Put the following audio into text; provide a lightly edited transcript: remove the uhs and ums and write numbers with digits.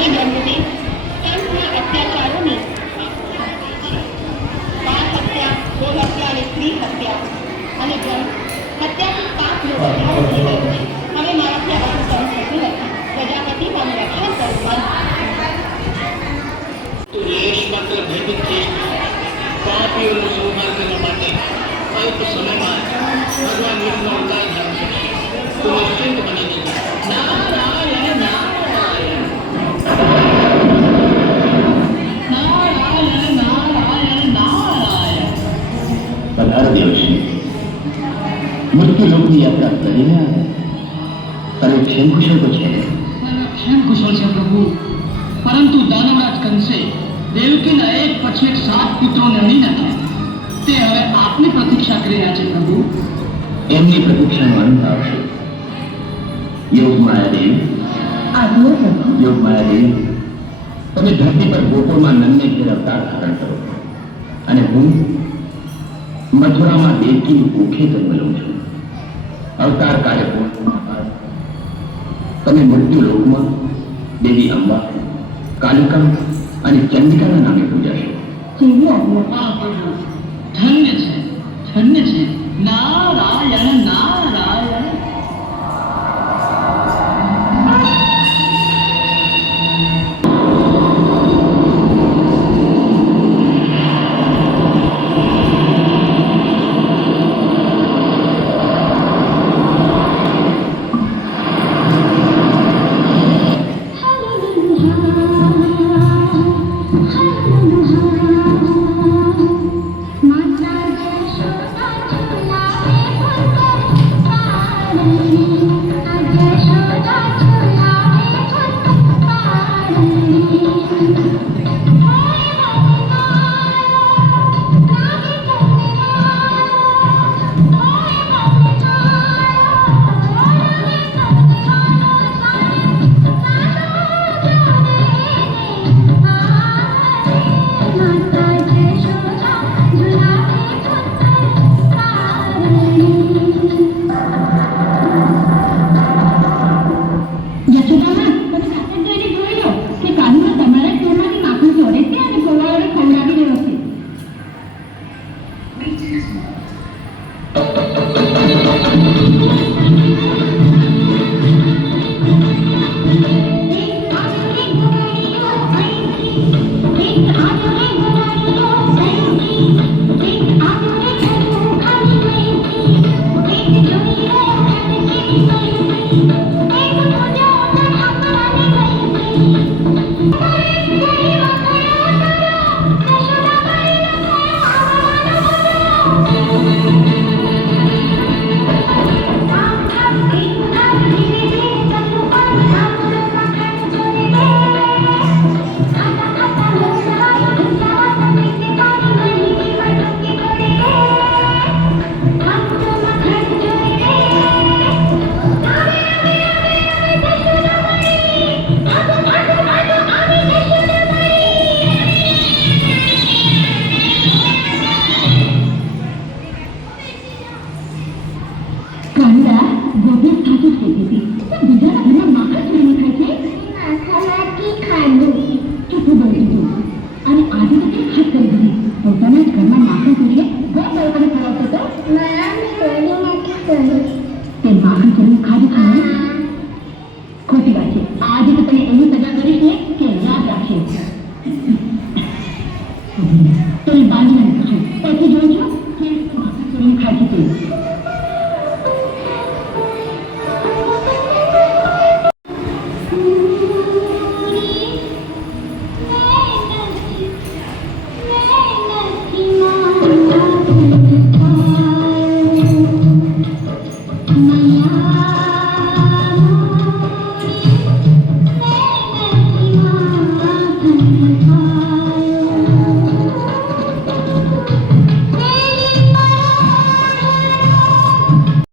हे ब्रह्मदेव, કંસના અત્યાચારોની બાળ હત્યા, ગૌ હત્યા અને સ્ત્રી હત્યા અને જન્મ હત્યાથી પાપનો વધારો થઈ ગયો છે. હવે મારાથી આ વાત સહન થતું નથી. પ્રજાપતિ મારું રક્ષણ કરો. તો લેશ માત્ર ભયભીત થઈશ. પાપીઓનો સંહાર કરવા માટે અલ્પ સમયમાં ભગવાન વિષ્ણુનો અવતાર ધારણ કરશે. તો નિશ્ચિંત બની જશે. નારાયણ નારાયણ નારાયણ નારાયણ નારાયણ. પધાર દેવશ્રી, મૃત્યુલોકની યાત્રા કરીને અને ક્ષેમ કુશળ તો છે. ક્ષેમ કુશળ છે પ્રભુ, પરંતુ દાનવરાજ કંસે દેવકીના એક પછી એક 7 પુત્રોને હણી નાખ્યા. તે હવે આપની પ્રતીક્ષા કરી રહ્યા છે પ્રભુ. એમની પ્રતીક્ષાનો અંત આવશે. યોગમાયા દેવી, યોગમાયા દેવી, તમે ધરતી પર ગોકુળમાં નંદને ઘેર અવતાર ધારણ કરો અને હું મથુરામાં દેવકીની ભૂખે જન્મ લઉં છું. અવતાર કાર્ય પૂર્ણ બાદ તમે મૃત્યુ લોકમાં દેવી અંબા, કાલિકા અને ચંડિકાના નામે પૂજાશો. આ પ્રભુ ધન્ય છે, ધન્ય છે. નારાયણ નારાયણ